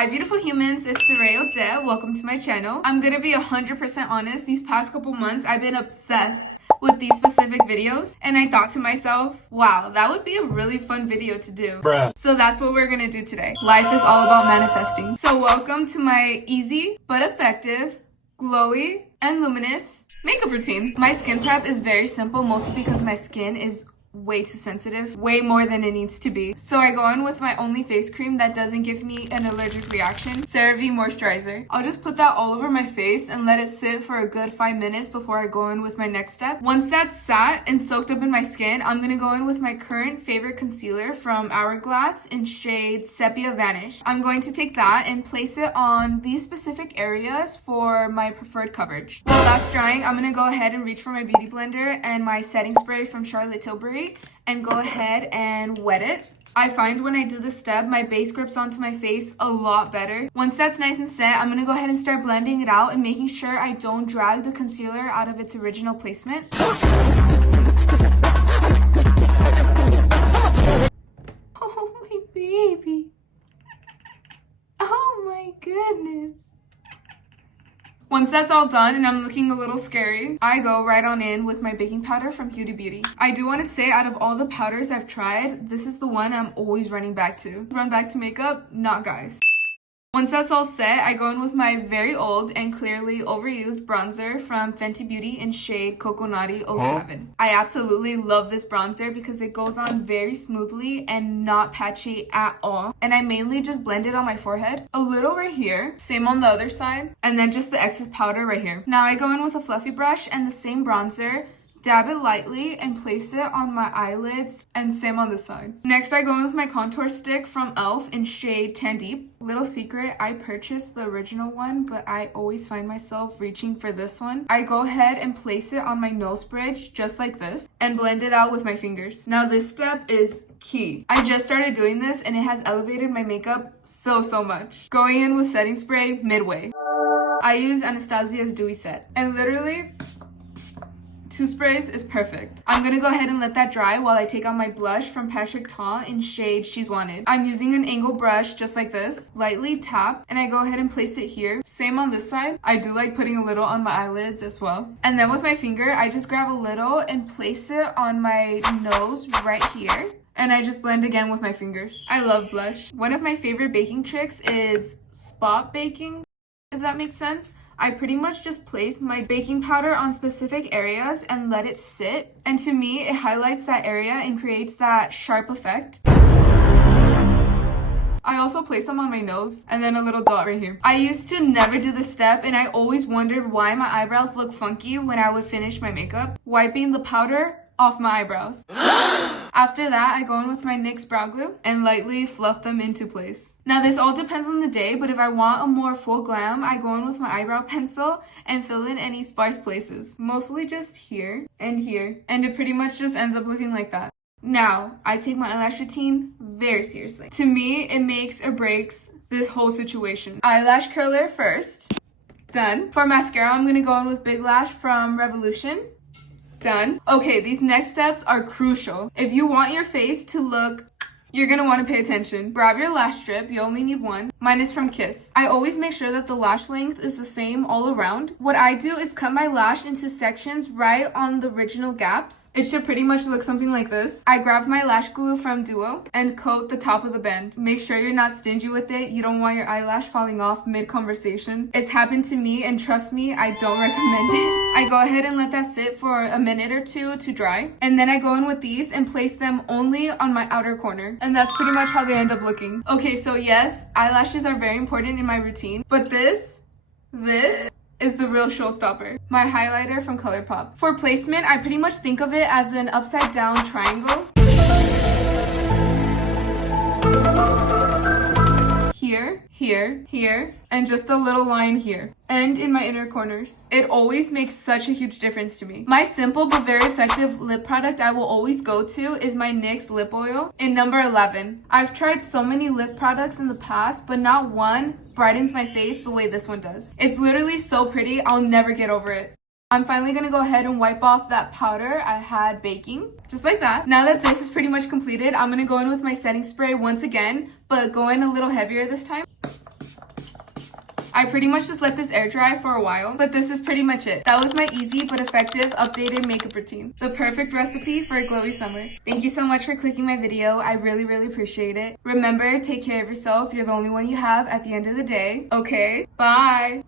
Hi beautiful humans, it's UPDATED. Welcome to my channel. I'm gonna be 100% honest, these past couple months I've been obsessed with these specific videos, and I thought to myself, wow, that would be a really fun video to do. Bruh. So that's what we're gonna do today. Life is all about manifesting. So welcome to my easy but effective, glowy and luminous makeup routine. My skin prep is very simple, mostly because my skin is way too sensitive, way more than it needs to be. So I go in with my only face cream that doesn't give me an allergic reaction, CeraVe moisturizer. I'll just put that all over my face and let it sit for a good 5 minutes before I go in with my next step. Once that's sat and soaked up in my skin, I'm gonna go in with my current favorite concealer from Hourglass in shade Sepia Vanish. I'm going to take that and place it on these specific areas for my preferred coverage. While that's drying, I'm gonna go ahead and reach for my beauty blender and my setting spray from Charlotte Tilbury and go ahead and wet it. I find when I do this step, my base grips onto my face a lot better. Once that's nice and set, I'm gonna go ahead and start blending it out and making sure I don't drag the concealer out of its original placement. Oh my baby. Oh my goodness. Once that's all done and I'm looking a little scary, I go right on in with my baking powder from Huda Beauty. I do want to say, out of all the powders I've tried, this is the one I'm always running back to. Run back to makeup? Not guys. Once that's all set, I go in with my very old and clearly overused bronzer from Fenty Beauty in shade Coconati 07. I absolutely love this bronzer because it goes on very smoothly and not patchy at all. And I mainly just blend it on my forehead, a little right here, same on the other side, and then just the excess powder right here. Now I go in with a fluffy brush and the same bronzer, dab it lightly and place it on my eyelids, and same on this side. Next, I go in with my contour stick from e.l.f. in shade Tan Deep. Little secret, I purchased the original one, but I always find myself reaching for this one. I go ahead and place it on my nose bridge just like this and blend it out with my fingers. Now this step is key. I just started doing this and it has elevated my makeup so much. Going in with setting spray midway. I use Anastasia's Dewy Set, and literally 2 sprays is perfect. I'm gonna go ahead and let that dry while I take out my blush from Patrick Ta in shade She's Wanted. I'm using an angle brush just like this, lightly tap, and I go ahead and place it here. Same on this side. I do like putting a little on my eyelids as well. And then with my finger, I just grab a little and place it on my nose right here. And I just blend again with my fingers. I love blush. One of my favorite baking tricks is spot baking, if that makes sense. I pretty much just place my baking powder on specific areas and let it sit. And to me, it highlights that area and creates that sharp effect. I also place them on my nose and then a little dot right here. I used to never do this step and I always wondered why my eyebrows look funky when I would finish my makeup. Wiping the powder off my eyebrows. After that, I go in with my NYX brow glue and lightly fluff them into place. Now this all depends on the day, but if I want a more full glam, I go in with my eyebrow pencil and fill in any sparse places. Mostly just here, and it pretty much just ends up looking like that. Now, I take my eyelash routine very seriously. To me, it makes or breaks this whole situation. Eyelash curler first. Done. For mascara, I'm gonna go in with Big Lash from Revolution. Done. Okay, these next steps are crucial. If you want your face to look, you're gonna want to pay attention. Grab your lash strip, you only need one. Mine is from Kiss. I always make sure that the lash length is the same all around. What I do is cut my lash into sections right on the original gaps. It should pretty much look something like this. I grab my lash glue from Duo and coat the top of the band. Make sure you're not stingy with it. You don't want your eyelash falling off mid-conversation. It's happened to me and trust me, I don't recommend it. I go ahead and let that sit for a minute or two to dry. And then I go in with these and place them only on my outer corner. And that's pretty much how they end up looking. Okay, so yes, eyelashes are very important in my routine, but this is the real showstopper. My highlighter from ColourPop. For placement, I pretty much think of it as an upside down triangle. Here, and just a little line here. And in my inner corners. It always makes such a huge difference to me. My simple but very effective lip product I will always go to is my NYX lip oil in number 11. I've tried so many lip products in the past, but not one brightens my face the way this one does. It's literally so pretty, I'll never get over it. I'm finally gonna go ahead and wipe off that powder I had baking, just like that. Now that this is pretty much completed, I'm gonna go in with my setting spray once again, but go in a little heavier this time. I pretty much just let this air dry for a while, but this is pretty much it. That was my easy but effective updated makeup routine. The perfect recipe for a glowy summer. Thank you so much for clicking my video. I really, really appreciate it. Remember, take care of yourself. You're the only one you have at the end of the day. Okay, bye.